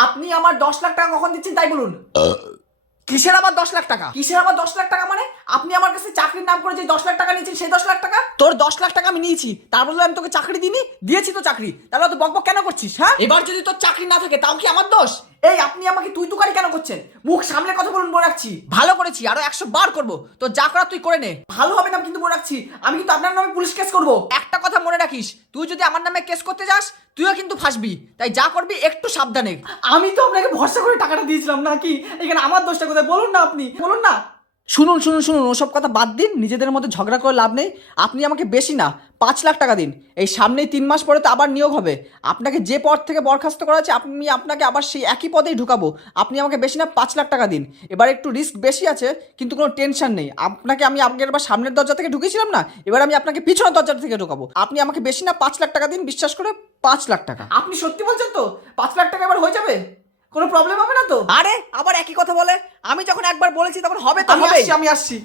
আপনি আমার 10 লাখ টাকা কখন দিচ্ছেন তাই বলুন। কিসের আবার 10 লাখ টাকা? কিসের আবার 10 লাখ টাকা মানে? আপনি আমার কাছে চাকরির নাম করে যে 10 লাখ টাকা নিয়েছেন সেই 10 লাখ টাকা? তোর 10 লাখ টাকা আমি নিয়েছি, তার বদলে আমি তোকে চাকরি দিইনি? দিয়েছি তো চাকরি, তাহলে তো বকবক কেন করছিস? হ্যাঁ, এবার যদি তোর চাকরি না থাকে তাও কি আমার দোষ? এই আপনি আমাকে তুই তুকারি কেন করছেন? মুখ সামলে কথা বলুন বলে রাখছি। ভালো করেছি, আরো 100 বার করবো। তোর যা করার তুই করে নে। ভালো হবে না কিন্তু বলে রাখছি, আমি কিন্তু আপনার নামে পুলিশ কেস করবো। একটা কথা মনে রাখিস, তুই যদি আমার নামে কেস করতে যাস তুইও কিন্তু ফাঁসবি, তাই যা করবি একটু সাবধানে। আমি তো আপনাকে ভরসা করে টাকাটা দিয়েছিলাম নাকি? এখানে আমার দোষটা কোথায় বলুন না, আপনি বলুন না। শুনুন শুনুন শুনুন, ওসব কথা বাদ দিন, নিজেদের মধ্যে ঝগড়া করে লাভ নেই। আপনি আমাকে বেশি না 5 লাখ টাকা দিন। এই সামনেই 3 মাস পরে তো আবার নিয়োগ হবে। আপনাকে যে পদ থেকে বরখাস্ত করা আছে আমি আপনাকে আবার সেই একই পদেই ঢুকাবো। আপনি আমাকে বেশি না 5 লাখ টাকা দিন। এবার একটু রিস্ক বেশি আছে, কিন্তু কোনো টেনশন নেই। আপনাকে আমি আগের বার সামনের দরজা থেকে ঢুকেছিলাম না, এবার আমি আপনাকে পিছনের দরজা থেকে ঢুকাবো। আপনি আমাকে বেশি না 5 লাখ টাকা দিন, বিশ্বাস করে 5 লাখ টাকা। আপনি সত্যি বলছেন তো? 5 লাখ টাকা এবার হয়ে যাবে? কোনো প্রবলেম হবে না তো? আরে আবার একই কথা বলে, আমি যখন একবার বলেছি তখন হবে তো আমি হবেই। আসছি, আমি আসছি।